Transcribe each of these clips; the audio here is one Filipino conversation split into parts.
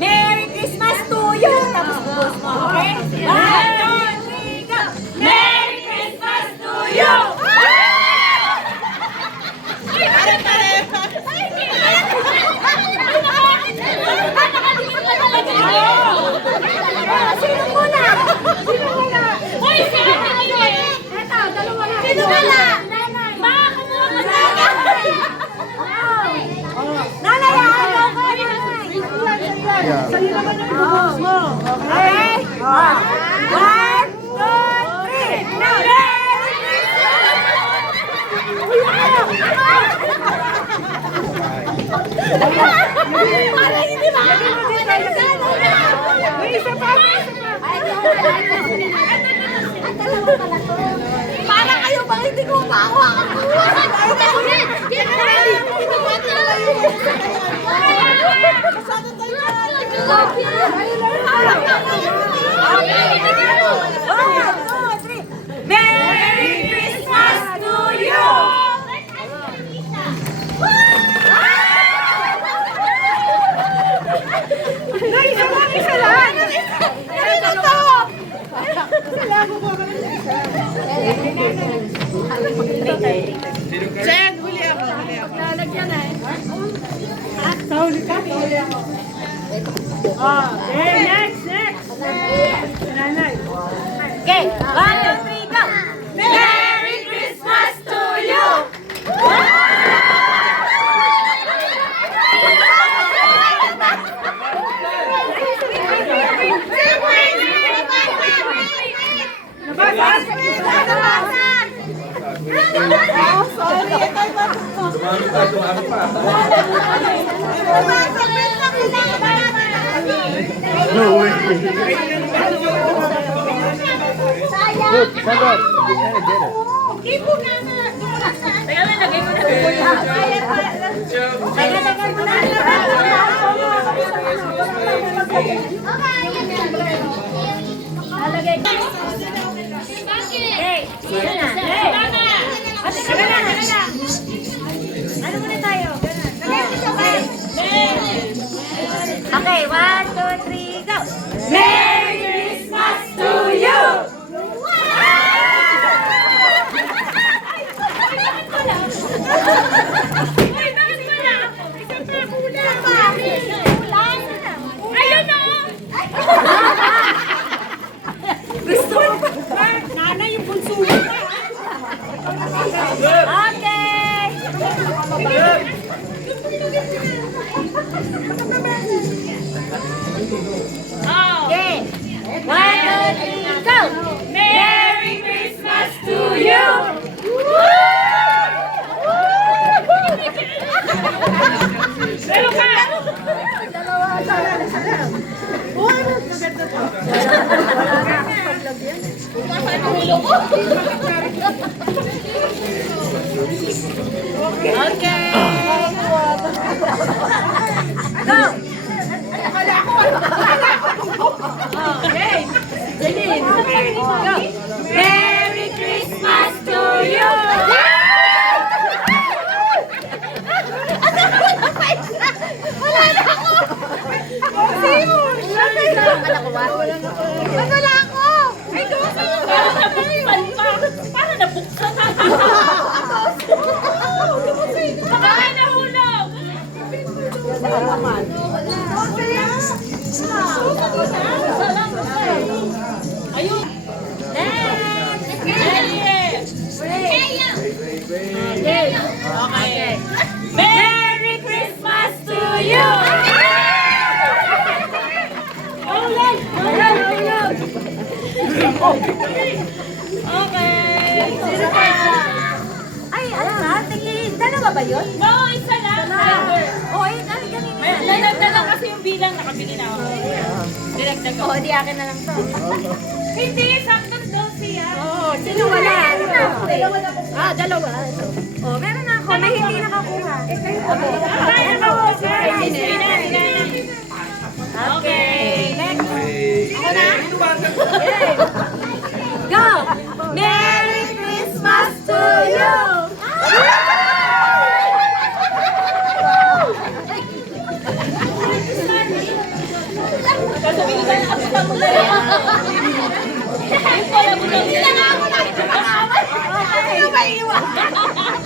Merry Christmas to you! Tapos bukas mo, okay? 1, 2, 3, go! Merry Christmas to you! Sino muna? Sino muna? Uy, sino muna? Eto, dalawa lang. Sino muna? Baka kumuha ka sa akin. Nanay, ayaw ko. Sa'yo naman yung bukas mo. Okay? 1, 2, 3. Now, para hindi ba? May isa pa. Para kayo bang hindi ko mahawakan ko? Merry Christmas to you! Isa lang! Ano to? Jen, huli ako. Lalagyan eh. Huli ka? Huli ako. Okay, next. Nanay. Okay, 1, 2, 3, go! Merry Christmas to you! Dumami pa. No way. Look, Sandor. You're trying to get it. Ipo na na. Teka lang, lagay ko na. Teka mo na. Lalagay ko. Hey, sino na? Hey! Teka lang. Ano muna tayo? Okay, 1, 2, 3, go! Merry Christmas to you! Uy, bakit wala ako? Isang pa kulang. Ayun na! Gusto mo ba? Nanay, yung bunso mo. Okay! Okay! 1, 2, 3, go! Merry Christmas to you! Meron ka! Okay! Go! Okay! Janine! Go! Merry Christmas to you! Wala na ako! Sino? Wala ako! Ay, dosa! Para nabuksan pa! Para nabuksan pa! Baka ka nahulog! Ayun! Okay. Merry Christmas to you! Okay. Sino pa? Ay, ano na? Tingin, dalawa ba yun? No, isa lang. Oh, ayun, kanina. Nalagdagan kasi yung bilang, nakabili na ako. Dinagdag ako. Di akin na lang to. Hindi, saktong 12 yan. Oo, sino wala? Dalawa. Oh, meron na ako. May hindi nakakuha. Kaya na ako. Okay, next. Ako na? Nakapunta mo na yun.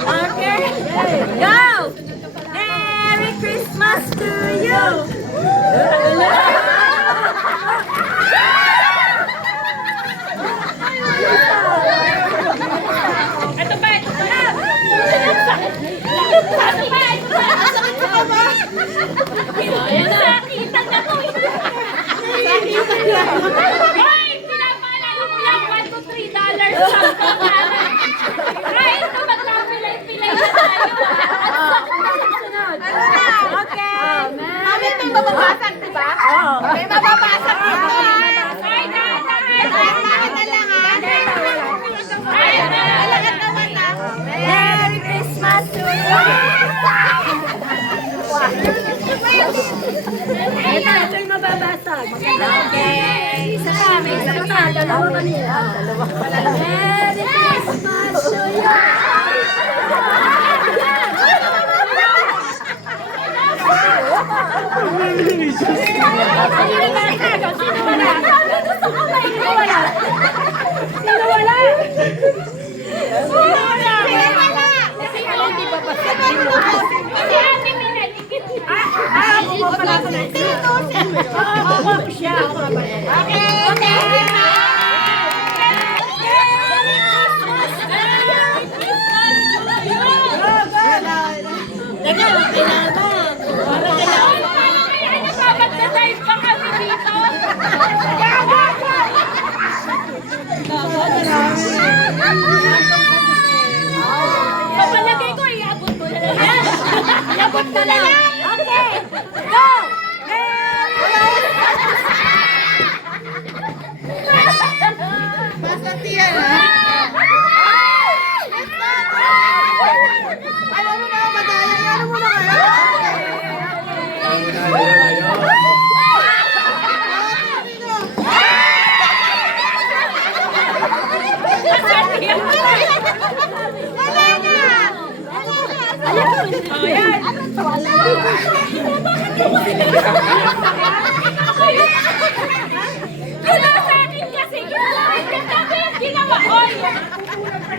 Okay. Go! Merry Christmas to you! Ito ba? Ito ba? Ito ba? Ito ba? Nakita na to. Hoy! Pinapaalala ko lang $1 to $3 Ay, ito magpapilay-pilay na tayo. Okay. Mami, may mababasag, diba? Oo. May mababasag dito. Ay, dahan na lang, ha? Ay, alagat naman na. Merry Christmas to you. Ito yung mababasag. Okay. Isa pa, may isa pa. Dalawa kanila. Merry Christmas to you. Sino wala? Gusto ko ba ikaw wala? Sino wala? Sino wala? Sino hindi ba ba? Si Ate Mina. Ako ko pala ko na. Ako siya. Okay. Okay. Nagpapagdadrive pa kami dito. Kapalagay ko, iabot ko na lang. Iabot ko na lang. Okay. Go! Basta tiyan, ha? Alam mo na, madaya. Alam mo na kayo. Wala na! Ayan! Wala sa akin kasi ginawin ka sabi yung ginawa ko.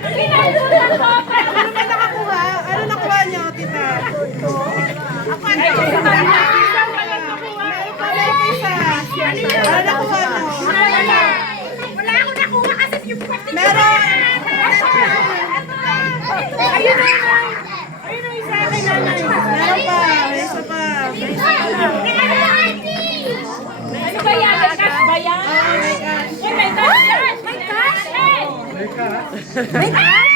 Ginalunan ko. Ano ba nakakuha? Ano nakuha niyo, tita? Ako ano? Meron pa isa. Ano nakuha niyo? Wala akong nakuha kasi yung pati. Meron! Ayun na yun. Ayun na yung sa akin nanay. Meron pa. May isa pa. May isa pa. Ano ba yan? May cash ba yan? Oh my gosh. Uy, may cash yan! May cash! May cash?